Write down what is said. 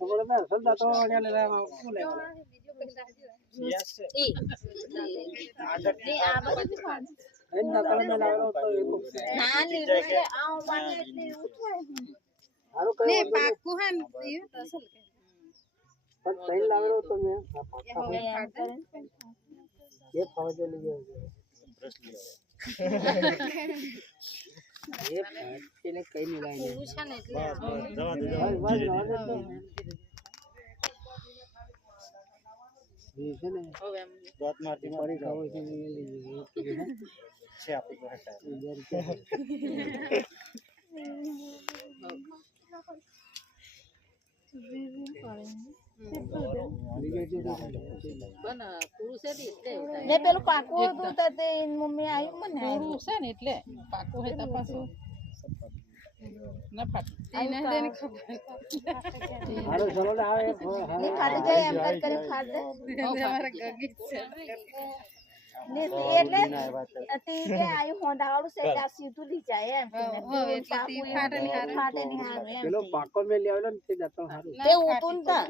ખબર ના સંદા તો આને લે બોલે એના કલમે લાવેલો તો ના લીધું આ વાને એટલે ઉઠવાય હારું કઈ ને પાકું હે ને એ અસલ કે પણ તઈ લાવેલો તો મે ये फावज ले गया ये તેને કઈ ની લાઈને પૂછા ને એટલે જવા દે ये છે ને હવે એમ દાંત મારતી પડી ખાવ છે ને લઈ છે આપણી પાસે પણ પુરુષ એટલે ને પેલું પાકું હતું તો તે મમ્મી આવી મને પુરુષ છે ને એટલે પાકું હે તપાસો ના ફાટી એને દેની ખબર હારો ચલો ને આવે ની ફાટી જાય એમ કરી ફાડ દે અમારા ગગી છે ને એટલે અતી કે આઈ હોંડાવાળું છે ત્યાં સીધું લી જાય એમ હવે એટલે તી ફાટે ની હારે ફાટે ની હારું એમ પેલો પાકો મે લે આવેલો ને તે જતો હારું તે ઉતું તા